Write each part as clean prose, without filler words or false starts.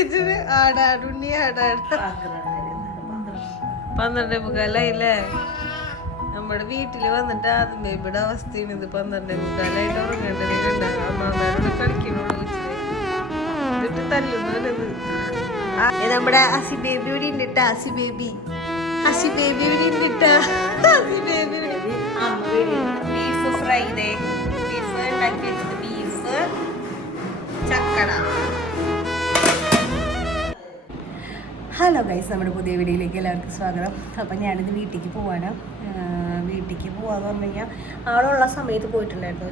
എന്നിട്ട് ആടാടുണ്ണി ആടാട 12:45 നമ്മുടെ വീട്ടില് വന്നിട്ട് ആദ്യം ബേബിയുടെ അവസ്ഥയാണ് ഇത്. 12:45 ഉറങ്ങേണ്ടത് അമ്മാമ്മേനോട് കളിക്കണോളൂ എന്നിട്ട് തല്ലുന്നത്. നമ്മുടെ ഹസി ബേബി ഇവിടെ ഉണ്ട്. ഹസി ബേബി ഇവിടെ ഉണ്ട്. ബീഫ് ഫ്രൈ ബീഫ് ഉണ്ടാക്കി വെച്ചത് ബീഫ് ചക്കട. ഹലോ ഗൈസ്, നമ്മുടെ പുതിയ വീഡിയോയിലേക്ക് എല്ലാവർക്കും സ്വാഗതം. അപ്പം ഞാനിത് വീട്ടിലേക്ക് പോവാണ്. വീട്ടിലേക്ക് പോകാമെന്ന് പറഞ്ഞു കഴിഞ്ഞാൽ ആളുള്ള സമയത്ത് പോയിട്ടുണ്ടായിരുന്നു.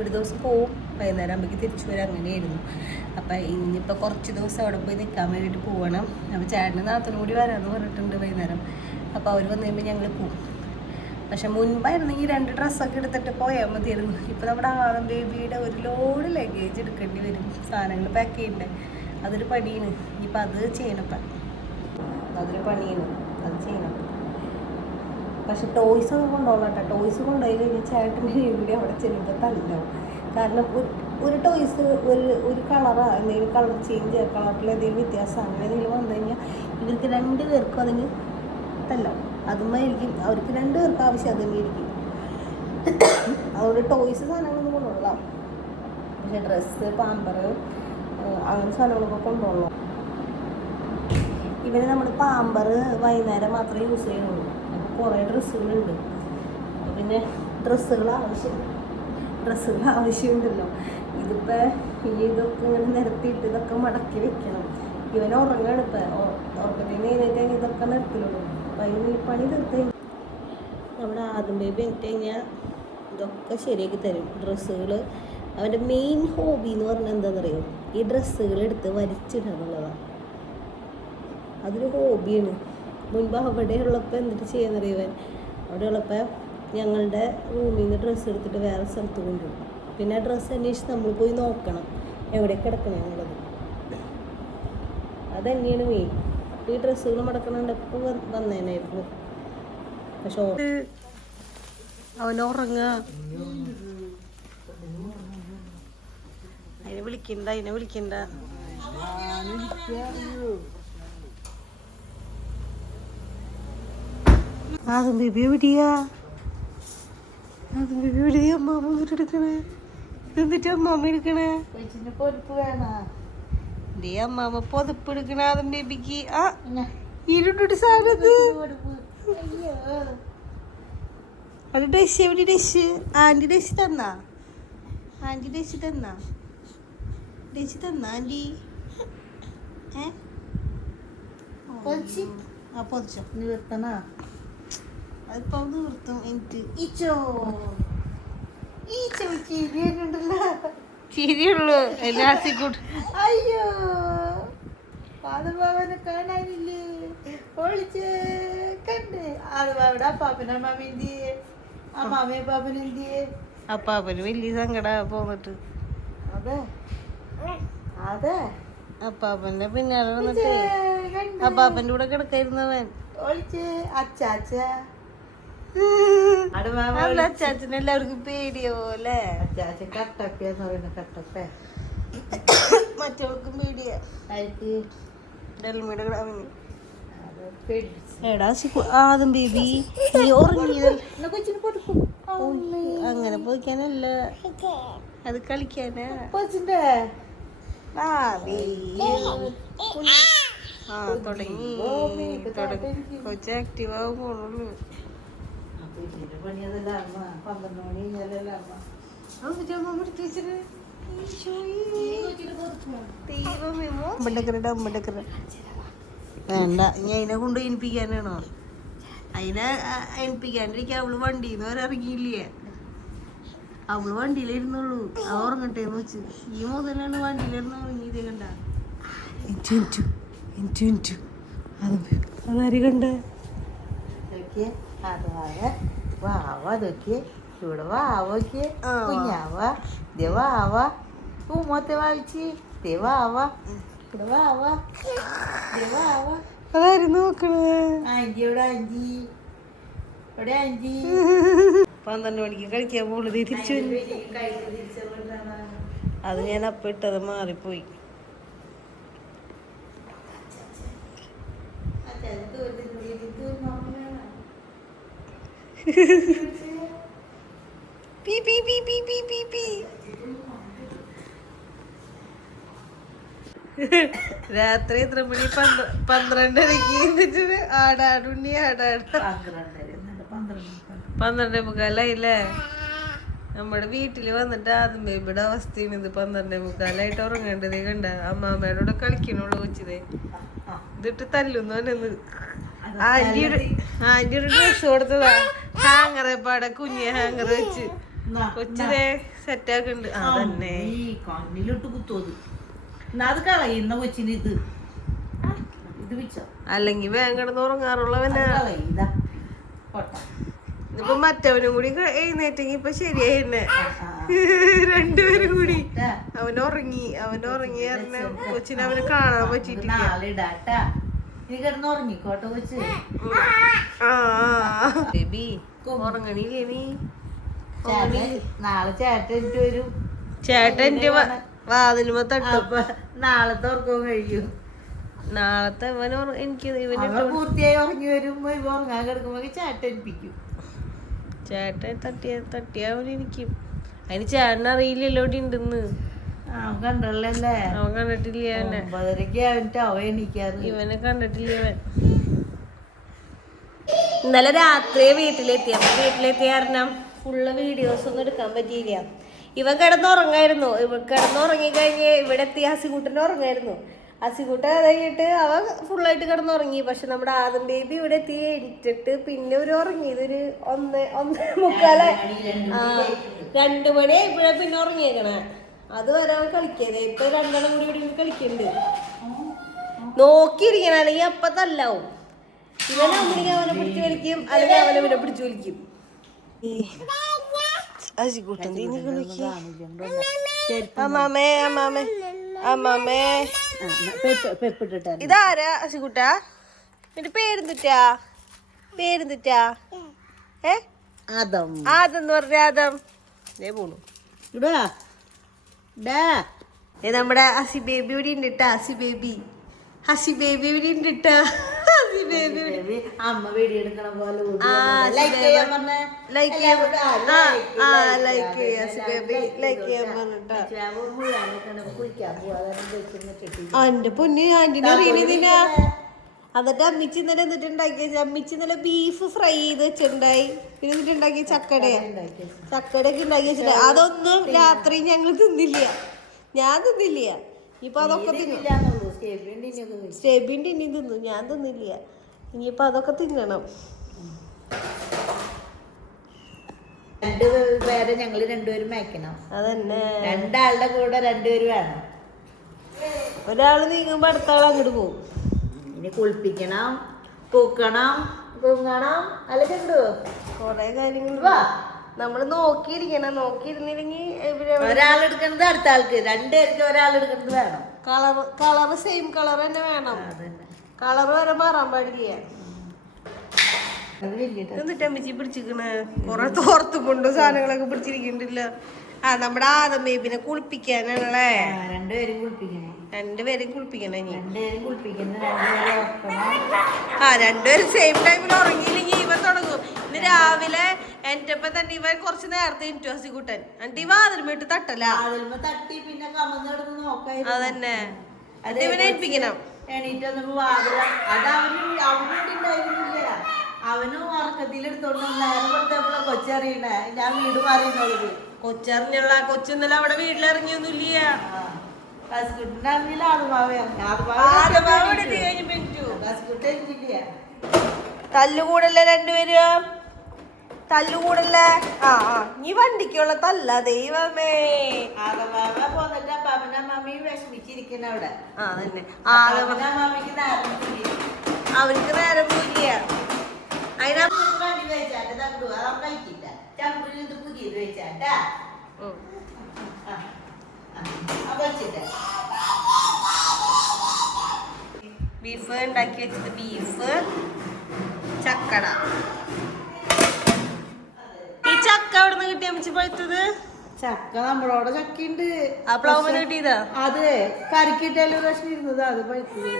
ഒരു ദിവസം പോവും, വൈകുന്നേരം ആകുമ്പോഴേക്ക് തിരിച്ചു വരും, അങ്ങനെയായിരുന്നു. അപ്പം ഇനിയിപ്പോൾ കുറച്ച് ദിവസം അവിടെ പോയി നിൽക്കാൻ വേണ്ടിയിട്ട് പോവണം. അപ്പോൾ ചേട്ടന് നാത്തനും കൂടി വരാമെന്ന് പറഞ്ഞിട്ടുണ്ട് വൈകുന്നേരം. അപ്പോൾ അവർ വന്നു കഴിയുമ്പോൾ ഞങ്ങൾ പോവും. പക്ഷെ മുൻപായിരുന്നെങ്കിൽ 2 ഡ്രസ്സൊക്കെ എടുത്തിട്ട് പോയാൽ മതിയായിരുന്നു. ഇപ്പോൾ നമ്മുടെ ആളും ബേബിയുടെ ഒരു ലോഡ് ലഗേജ് എടുക്കേണ്ടി വരും. സാധനങ്ങൾ പാക്ക് ചെയ്യണ്ടേ, അതൊരു പണിയാണ്. ഇനിയിപ്പോൾ അത് ചെയ്യണപ്പം അതൊരു പണിയാണ്, അത് ചെയ്യണം. പക്ഷെ ടോയ്സ് ഒന്നും കൊണ്ടുപോകണം കേട്ടോ. ടോയ്സ് കൊണ്ടുപോയി കഴിഞ്ഞാൽ ചേട്ടൻ്റെ ഇവിടെ അവിടെ ചെല്ലുമ്പോൾ തല്ലാവും. കാരണം ഒരു ടോയ്സ് ഒരു കളറാ, എന്തെങ്കിലും കളർ ചേഞ്ച്, കളറിൽ എന്തെങ്കിലും വ്യത്യാസം അങ്ങനെ എന്തെങ്കിലും വന്നു കഴിഞ്ഞാൽ ഇവർക്ക് 2 പേർക്കും അതിന് തല്ലാവും. അതുമായിരിക്കും അവർക്ക് 2 പേർക്ക് ആവശ്യം അത് തന്നെയായിരിക്കും. അതുകൊണ്ട് ടോയ്സ് സാധനങ്ങളൊന്നും കൊണ്ടുപോകണം. പക്ഷെ ഡ്രസ്സ്, പാമ്പർ അങ്ങനെ സാധനങ്ങളൊക്കെ കൊണ്ടുപോകണം. ഇവന് നമ്മൾ പാമ്പർ വൈകുന്നേരം മാത്രമേ യൂസ് ചെയ്യുന്നുള്ളൂ. അപ്പോൾ കുറേ ഡ്രസ്സുകളുണ്ട്. അപ്പോൾ പിന്നെ ഡ്രസ്സുകൾ ആവശ്യമുണ്ടല്ലോ. ഇതിപ്പോൾ ഇതൊക്കെ ഇങ്ങനെ നിരത്തിയിട്ട് ഇതൊക്കെ മടക്കി വെക്കണം. ഇവൻ ഉറങ്ങാണ്. ഇപ്പം ഉറക്കത്തിന് കഴിഞ്ഞിട്ട് ഇതൊക്കെ നിരത്തിലുള്ളൂ. അപ്പോൾ അതിന് പണി തീർത്ത് നമ്മുടെ ആദ്യം ബേബി എന്നിട്ട് കഴിഞ്ഞാൽ ഇതൊക്കെ ശരിയാക്കി തരും. ഡ്രസ്സുകൾ അവൻ്റെ മെയിൻ ഹോബി എന്ന് പറഞ്ഞാൽ എന്താണെന്നറിയോ, ഈ ഡ്രസ്സുകൾ എടുത്ത് വലിച്ചിടുക എന്നുള്ളതാണ്. അതൊരു ഹോബിയാണ്. മുൻപ് അവിടെ ഉള്ളപ്പോൾ എന്നിട്ട് ചെയ്യാന്നറിയുവാൻ, അവിടെ ഉള്ളപ്പോൾ ഞങ്ങളുടെ റൂമിൽ നിന്ന് ഡ്രസ്സ് എടുത്തിട്ട് വേറെ സ്ഥലത്ത് കൊണ്ടുപോകും. പിന്നെ ആ ഡ്രസ്സ് അന്വേഷിച്ച് നമ്മൾ പോയി നോക്കണം എവിടെ കിടക്കണം എന്നുള്ളത്. അതന്നെയാണ് മെയിൻ. ഈ ഡ്രസ്സുകൾ മടക്കണുണ്ട് എപ്പോൾ വന്നേനായിരുന്നു. പക്ഷെ അവനുറങ്ങുക, അതിനെ വിളിക്കണ്ട. അതും ബേബി എവിടെയാ? അമ്മാമ്മ എന്നിട്ട് എടുക്കണേ. എന്നിട്ട് അമ്മാമ്മ എടുക്കണേ. അമ്മാമ്മ പൊതപ്പ് എടുക്കണ അതും ബേബിക്ക്. ആ ഇരുണ്ടിട്ട് സാധനത്ത് അത് ഡഷ്. എവിടെ ഡഷ്? ആൻറ്റി ഡഷ് തന്നാ? ആൻറ്റി പൊതിച്ചോ നിർത്തണ? അതിപ്പോ നിർത്തും. എനിക്ക് ചിരിയുള്ളൂ. അയ്യോ പാതഭാവനെ കാണാനില്ലേ? ഒളിച്ച് കണ്ട് ആളുടെ അപ്പാപ്പനും അമ്മാമ്മേന്തിയെ, അമ്മാമ്മയും പാപ്പനും എന്തിയെ? അപ്പാപ്പന് വലിയ സങ്കട പോന്നിട്ട്. അതെ അപ്പാപ്പന്റെ പിന്നാലെ വന്നിട്ട് അപ്പാപ്പന്റെ കൂടെ കിടക്കായിരുന്നവൻ. ഒളിച്ച് അച്ചാച്ചന് എല്ലാവർക്കും പേടിയോ അല്ലേ? അച്ചാച്ചൻ കട്ടപ്പന്ന് പറയുന്ന കട്ടപ്പ. മറ്റവർക്കും പേടിയാ. ഡൽമിയുടെ കിടാവിന്. എടാ ആദ്യം ബേബി നീ അങ്ങനെ പോയിക്കാനല്ല, അത് കളിക്കാനാ. തുടങ്ങി കൊച്ച് ആക്റ്റീവ് ആവും പോണുള്ളൂ. വേണ്ട, ഇനി അതിനെ കൊണ്ട് എണിപ്പിക്കാനാണോ? അതിനെ എണിപ്പിക്കാണ്ടിരിക്കാൻ അവള് വണ്ടിന്ന് വരെ ഇറങ്ങിയില്ലേ? അവള് വണ്ടിയിലിരുന്നുള്ളൂ. അവ ഉറങ്ങട്ടേന്ന് വെച്ച് ഈ മുതലാണ് വണ്ടിയിലിരുന്ന് ഉറങ്ങിയത്. കണ്ട അതാര് കണ്ട? ഇവിടെ വാവോക്ക് കുഞ്ഞാവ ദേവാവ പൂമോത്തെ വായിച്ച് ദേവാവ ഇവിടെ വാവ ദേവാവ. അതായിരുന്നു നോക്കണത്. ആൻറ്റിയോടെ ആൻറ്റി ഇവിടെ ആൻറ്റി 12 മണിക്ക് കളിക്കാൻ പോകുന്നത് തിരിച്ചു. അത് ഞാൻ അപ്പം ഇട്ടത് മാറിപ്പോയി. P P P P P P P. രാത്രി എത്ര മണി? 12:30 ആടാടുണ്ണി ആടാട്. 12:45 നമ്മുടെ വീട്ടില് വന്നിട്ട് ആദ്യം ബേബിയുടെ അവസ്ഥയാണ് ഇത്. 12:45 ഉറങ്ങേണ്ടത് കണ്ട. അമ്മാമ്മയുടെ കൂടെ കളിക്കണുള്ളൂ കൊച്ചിതേ. ഇതിട്ട് തല്ലുന്നു എന്നത്. ആന്റിയുടെ ഡ്രസ് കൊടുത്തതാ. ഹാങ്ങറെ പാടെ കുഞ്ഞ് ഹാങ്ങർ വെച്ച് കൊച്ചിതേ സെറ്റാക്കുന്നുണ്ട്. അതന്നെ കണ്ണിലിട്ട് കുത്തോത് അത് കളയുന്ന കൊച്ചിന് ഇത് അല്ലെങ്കിൽ വേഗം കിടന്ന് ഉറങ്ങാറുള്ളവനാ. ഇപ്പൊ മറ്റവനും കൂടി എഴുന്നേറ്റെങ്കി ഇപ്പൊ ശരിയായി തന്നെ. രണ്ടുപേരും കൂടി അവൻ ഉറങ്ങി കാരണം കൊച്ചിനെ അവന് കാണാൻ പറ്റിട്ടില്ല. ബേബി ഉറങ്ങണില്ലേ നീ? നാളെ ചേട്ടൻ വരും. ചേട്ടൻ എന്റെ വാതിലുമ്പോ തട്ടും. നാളത്തെ ഉറക്കവും കഴിയും. നാളത്തെ എനിക്ക് പൂർത്തിയായി ഉറങ്ങി വരുമ്പോ ഇവ ഉറങ്ങാൻ കിടക്കുമ്പോ ചേട്ടൻ ഏൽപ്പിക്കും. ചേട്ടൻ തട്ടിയാവനിരിക്കും. അതിന് ചേട്ടൻ അറിയില്ലല്ലോ ഇവിടെ ഉണ്ടെന്ന്. അവൻ കണ്ടല്ലേ? അവൻ കണ്ടിട്ടില്ല. ഇവനെ കണ്ടിട്ടില്ല. അവൻ ഇന്നലെ രാത്രി വീട്ടിലെത്തിയ കാരണം ഫുള്ള് വീഡിയോസ് ഒന്നും എടുക്കാൻ പറ്റിയില്ല. ഇവൻ കിടന്നുറങ്ങായിരുന്നു. കിടന്നുറങ്ങി കഴിഞ്ഞ് ഇവിടെ എത്തി ഹസിക്കുട്ടൻ്റെ ഉറങ്ങായിരുന്നു. ഹസിക്കുട്ട കഴിഞ്ഞിട്ട് അവൻ ഫുള്ളായിട്ട് കിടന്നുറങ്ങി. പക്ഷെ നമ്മുടെ ആദം ബേബി ഇവിടെ എത്തി എണീറ്റിട്ട് പിന്നെ ഒരു ഉറങ്ങിയത് ഒരു 1:45 2 മണി ഇപ്പോഴേ പിന്നെ ഉറങ്ങിയേക്കണേ. അതുവരെ അവൻ കളിക്കാതെ. ഇപ്പൊ 2 കൂടി ഇവിടെ കളിക്കുന്നുണ്ട്. നോക്കിയിരിക്കണം, അല്ലെങ്കിൽ അപ്പൊ തല്ലാവും. ഇവനാണെങ്കിൽ അവനെ പിടിച്ചു വലിക്കും, അല്ലെങ്കിൽ അവനെ ഇവനെ പിടിച്ചു വലിക്കും. ഇതാരാ അസിക്കുട്ടാ? നിന്റെ പേരെന്തുറ്റാ? ആദം എന്ന് പറഞ്ഞ ആദം പോണു. നമ്മുടെ ഹസി ബേബി ഇവിടെ ഉണ്ട് ട്ടാ. ഹസി ബേബി ഇവിടെ ഉണ്ട് ട്ടാ. അമ്മ വീഡിയോ എടുക്കണ പോലെ ലൈക്ക് ചെയ്യാൻ എന്റെ പൊന്ന് ആന്റിനെ അറിയണതിനാ. എന്നിട്ട് അമ്മിച്ചി ഇന്നലെ അമ്മിച്ചി ഇന്നലെ ബീഫ് ഫ്രൈ ചെയ്ത് വെച്ചിട്ടുണ്ടായി. പിന്നെ എന്നിട്ട് ഉണ്ടാക്കി ചക്കടയൊക്കെ ഉണ്ടാക്കി വെച്ചിട്ടുണ്ടായി. അതൊന്നും രാത്രി ഞങ്ങൾ തിന്നില്ല. ഞാൻ തിന്നില്ല. ഇപ്പൊ അതൊക്കെ സ്റ്റേബിന്റെ ഇനി തിന്നു. ഞാൻ തിന്നില്ല. ഇനിയിപ്പൊ അതൊക്കെ തിന്നണം. രണ്ടുപേരെ ഞങ്ങള് രണ്ടുപേരും വയ്ക്കണം. അതന്നെ, രണ്ടാളുടെ കൂടെ രണ്ടുപേരും വേണം. ഒരാള് നീങ്ങുമ്പോ അടുത്ത ആൾ അങ്ങോട്ട് പോകും. ഇനി കുളിപ്പിക്കണം, പൂക്കണം, കുങ്ങണം, അല്ലെങ്കിൽ കൊറേ കാര്യങ്ങൾ നമ്മള് നോക്കിയിരിക്കണം. നോക്കിയിരുന്നില്ലെങ്കിൽ ഒരാളെടുക്കുന്നത് അടുത്ത ആൾക്ക്, രണ്ടുപേർക്ക് ഒരാളെടുക്കുന്നത് വേണം. കളറ് സെയിം കളർ തന്നെ വേണം. കളർ വരെ മാറാൻ പാടില്ല. എന്നിട്ട് അമ്മച്ചി പിടിച്ചിരിക്കണ കൊറേ തോർത്ത് കൊണ്ട് സാധനങ്ങളൊക്കെ പിടിച്ചിരിക്കണ്ടില്ല. നമ്മുടെ ആദം ബേബിനെ കുളിപ്പിക്കാനാണല്ലേ? രണ്ടുപേരും കുളിപ്പിക്കണം. ഇനി രണ്ടുപേരും സെയിം ടൈമിൽ ഉറങ്ങിയില്ലെങ്കിൽ ഇവൻ തുടങ്ങും. ഇന്ന് രാവിലെ എന്റെ ഒപ്പം തന്നെ ഇവൻ കുറച്ച് നേരത്തെ എണീറ്റു ഹസിക്കുട്ടൻ. എന്നിട്ട് ഇവ അതിലുമിട്ട് തട്ടല. അതന്നെ, അത് ഇവനെ ഏൽപ്പിക്കണം. അവനും ഉറക്കത്തിലെടുത്തോണ്ട് കൊച്ചറിയണേ. ഞാൻ വീട് മാറിയുന്നത് കൊച്ചറിഞ്ഞുള്ള കൊച്ചിന്നലെ അവിടെ വീട്ടിലിറങ്ങിയൊന്നുമില്ല. തല്ലുകൂടല്ലേ രണ്ടുപേരും? തല്ലുകൂടല്ലേ? നീ വണ്ടിക്കുള്ള തല്ല ദൈവമേ. പോന്നിട്ട് മമ്മി വിഷമിച്ചിരിക്കുന്ന അവിടെ. അതന്നെ, മാമിക്ക് അവർക്ക് നേരം പോയില്ല. അതിനാ വണ്ടി വെച്ചാട്ടാ കഴിക്കില്ല. ചമ്പുരിത് പുതിയത് വെച്ചാട്ടാ. ബീഫ് ഉണ്ടാക്കി വെച്ചത്. ബീഫ് ചക്കട. ഈ ചക്ക എവിടെ നിന്ന് കിട്ടിയ അമ്മച്ചി പഴുത്തത്? ചക്ക നമ്മളോടെ ചക്കയുണ്ട്. ആ പ്ലാവ് കിട്ടിയതാ? അതെ, കറിക്കിട്ടാലും പ്രശ്നം ഇരുന്നത്. അത് പഴുത്തത്.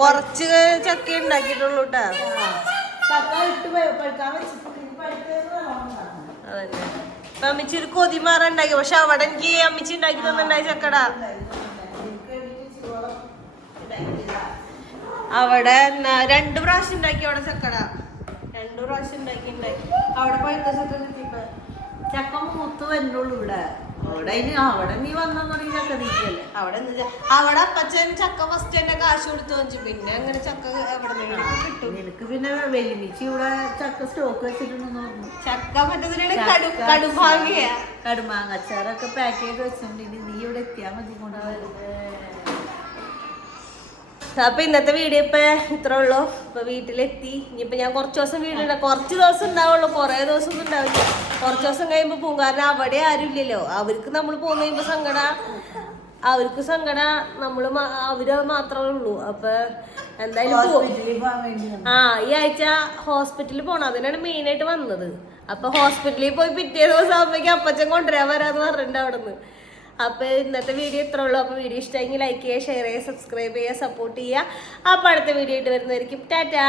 കൊറച്ച് ചക്ക ഉണ്ടാക്കിയിട്ടുള്ളൂ ട്ടാ. ചക്ക ഇട്ട് പഴുക്കാൻ വെച്ചിട്ടുണ്ട്. അതന്നെ ഇപ്പൊ അമ്മിച്ചി ഒരു കൊതിമാറുണ്ടാക്കി, പക്ഷെ അവിടെ എനിക്ക് അമ്മിച്ചി ഉണ്ടാക്കി തന്നിണ്ടായി ചക്കട. അവിടെ 2 പ്രാവശ്യം ഉണ്ടാക്കി അവിടെ ചക്കട, 2 പ്രാവശ്യം ഉണ്ടാക്കി അവിടെ പഴുത്ത ചക്ക കിട്ടിയപ്പോ. ചക്ക മൂത്ത് വരുന്നുള്ളൂ ഇവിടെ. അവിടെ നീ വന്നു തുടങ്ങി ചക്ക തീറ്റല്ലേ. അവിടെ അപ്പച്ചൻ ചക്ക ഫസ്റ്റ് തന്നെ കാശ് കൊടുത്തു വെച്ചു, പിന്നെ അങ്ങനെ ചക്ക എവിടെ നിന്ന് കിട്ടും. നിനക്ക് പിന്നെ വെല്ലുവിളിച്ച് ഇവിടെ ചക്ക സ്റ്റോക്ക് വെച്ചിട്ടുണ്ടെന്ന് പറഞ്ഞു. ചക്ക മറ്റേ കടുഭാഗിയ കടുമാങ്ങച്ചാറൊക്കെ പാക്ക് ചെയ്ത് വെച്ചിട്ടുണ്ടെങ്കിൽ നീ ഇവിടെ എത്തിയാൽ മതി കൊണ്ടുപോകും. അപ്പൊ ഇന്നത്തെ വീഡിയോ ഇപ്പൊ ഇത്ര ഉള്ളു. ഇപ്പൊ വീട്ടിലെത്തി. ഇനിയിപ്പൊ ഞാൻ കുറച്ച് ദിവസം വീട്ടിലുണ്ടാവും, കുറച്ച് ദിവസം ഉണ്ടാവുള്ളൂ, കുറെ ദിവസം ഒന്നും ഉണ്ടാവില്ല. കുറച്ച് ദിവസം കഴിയുമ്പോ പോകും, കാരണം അവിടെ ആരും ഇല്ലല്ലോ. അവർക്ക് നമ്മൾ പോകുന്ന കഴിയുമ്പോ അവർക്ക് സങ്കട, അവര് മാത്രമേ ഉള്ളൂ. അപ്പൊ എന്തായാലും ഈ ആഴ്ച ഹോസ്പിറ്റലിൽ പോണം, അതിനാണ് മെയിൻ ആയിട്ട് വന്നത്. അപ്പൊ ഹോസ്പിറ്റലിൽ പോയി പിറ്റേ ദിവസം ആകുമ്പോഴേക്കും അപ്പച്ചൻ കൊണ്ടുവരാൻ വരാന്ന് പറഞ്ഞിട്ടുണ്ട് അവിടെ നിന്ന്. അപ്പൊ ഇന്നത്തെ വീഡിയോ ഇത്ര ഉള്ളൂ. അപ്പൊ വീഡിയോ ഇഷ്ടമെങ്കിൽ ലൈക്ക് ചെയ്യുക, ഷെയർ ചെയ്യുക, സബ്സ്ക്രൈബ് ചെയ്യുക, സപ്പോർട്ട് ചെയ്യുക. അപ്പൊ അടുത്ത വീഡിയോ ആയിട്ട് വരുന്നതായിരിക്കും. ടാറ്റാ.